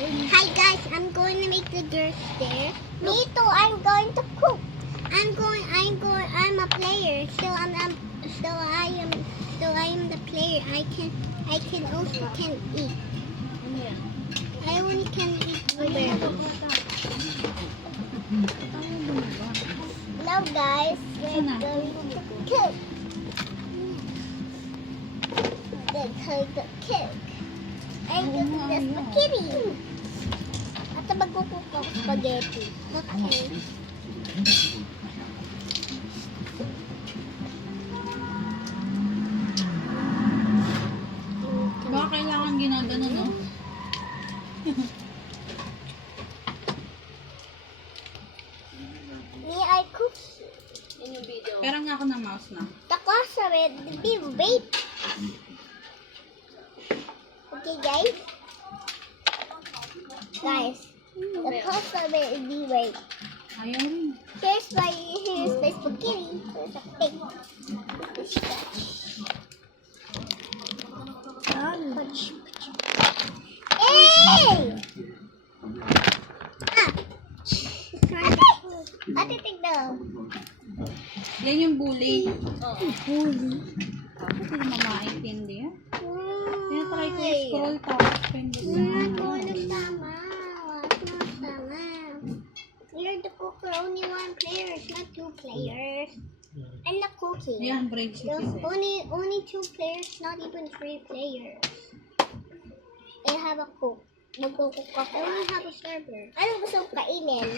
Hi guys, I'm going to make the dirt there. Me too. I'm going to cook. I'm a player. I am the player. I can also eat. I only can eat blueberries. Now guys, we're going to cook. The cake. I'm going to the spaghetti. At magkukook ako spaghetti. Okay. Baka kailangan ginagano, no? Me, I cook. Pero nga ako ng mouse na. Tapos, wait. Okay, guys. The pasta will be wait. Ayaw rin. Here's my spaghetti. Here's a pig. Hey! Ate, tignan. Yan yung bully. Bakit hindi mo maintindihan? Tinatry ko yung scroll tapos pindot na. You're the cooker, only one player, it's not two players. I'm not cooking. Yan, break siya. Only two players, not even three players. I have a cook. Magkukook ako. I only have a server. Ano gusto kong kainin?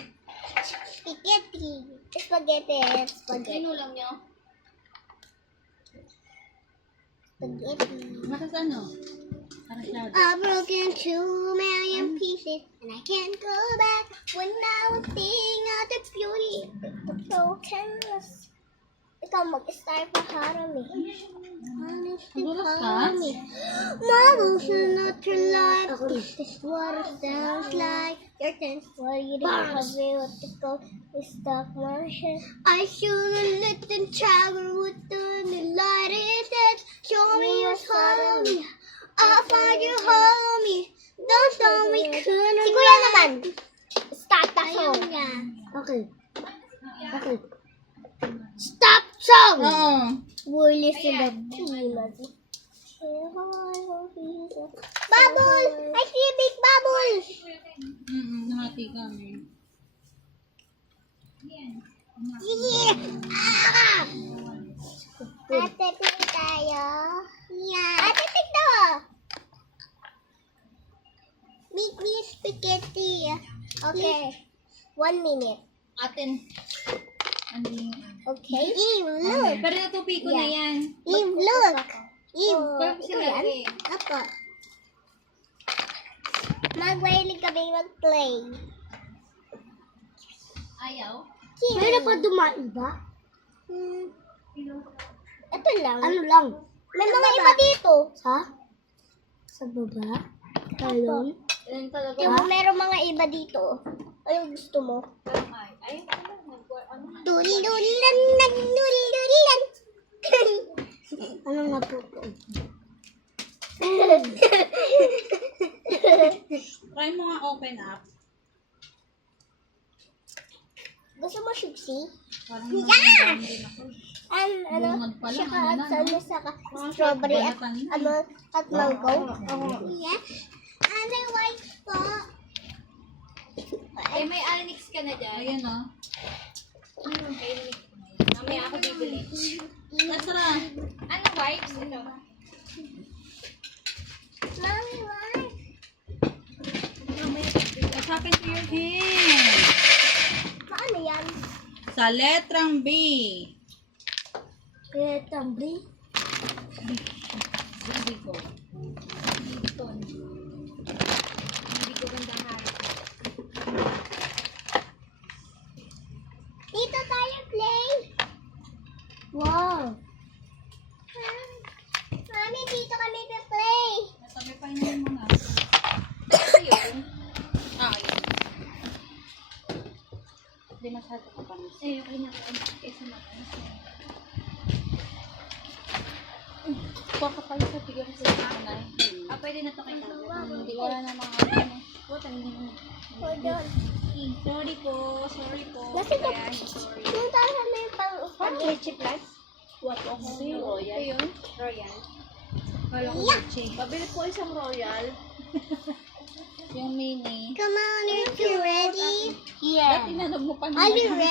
Spaghetti. Spaghetti. Inulam nyo? Spaghetti. Matas ano? Para siya. I've broken 2 million pieces and I can't go back when I was seeing out the beauty of the canvas. Ikaw mag-start pa harami. Madulas ka? Marbles are not your life. This is what it sounds like. Your tense what you don't have what to go. We stuck my head. I should've let them travel with the light instead. Show me your homie. I'll find your homie. Don't tell me couldn't. Si Kuya naman. Start the song. Okay. Stop song. Oo. We'll listen to Bubble! I see a big bubble! Nahati kami. Yeah! Ah! Ate, pili tayo. Yeah. Ate, tignan! Make me spaghetti. Okay. 1 minute. Atin. Ano yung Okay. Eve, look. Pero natupi ko na yan. Eve, look. Eve, Pero ito sinabi. yan. Apo. Mag-willing kami mag-play. Ayaw? Meron pa dumaan ba? Ito lang. Ano lang? May mga iba dito. Sa baba? Talon? Yan talaga. Yung meron mga iba dito. Anong gusto mo? Ayun pala. Dulilan. Ano nga po? Try mo nga open up. Gusto mo shipsi? Parang Yeah! din ako. Ano? Bungad pala, Saka ano na, no? saka strawberry at mango. Yeah. Ano yung white po? Eh, may Alnix ka na dyan. Ayan o. Mamaya ako bibili. Nasra. Ano wipes? Ito. Mommy, what? What happened to your hand? Paano yan? Sa letrang B. Kaya tambri. Sabi ko. Hindi ko gandahan. Dito tayo play. Wow. Mami, dito kami play. Sabi pa yun mo na. Ayun. Ayun. Hindi masyado ka pa. Eh, okay na. Isa na. Baka pa yung sa tigil sa nanay. Pwede na to kay Tata. Hindi wala na mga ano. What ang Hold on. Sorry po. Kasi ito, Kaya, sorry. yung tayo na yung pang Leche plus? What? Okay, royal. Ito yun? Royal. Kala ko Yeah. leche. Pabili po isang royal. Yung mini. Come on, if you're ready. Dati nanog mo pa Are you ready?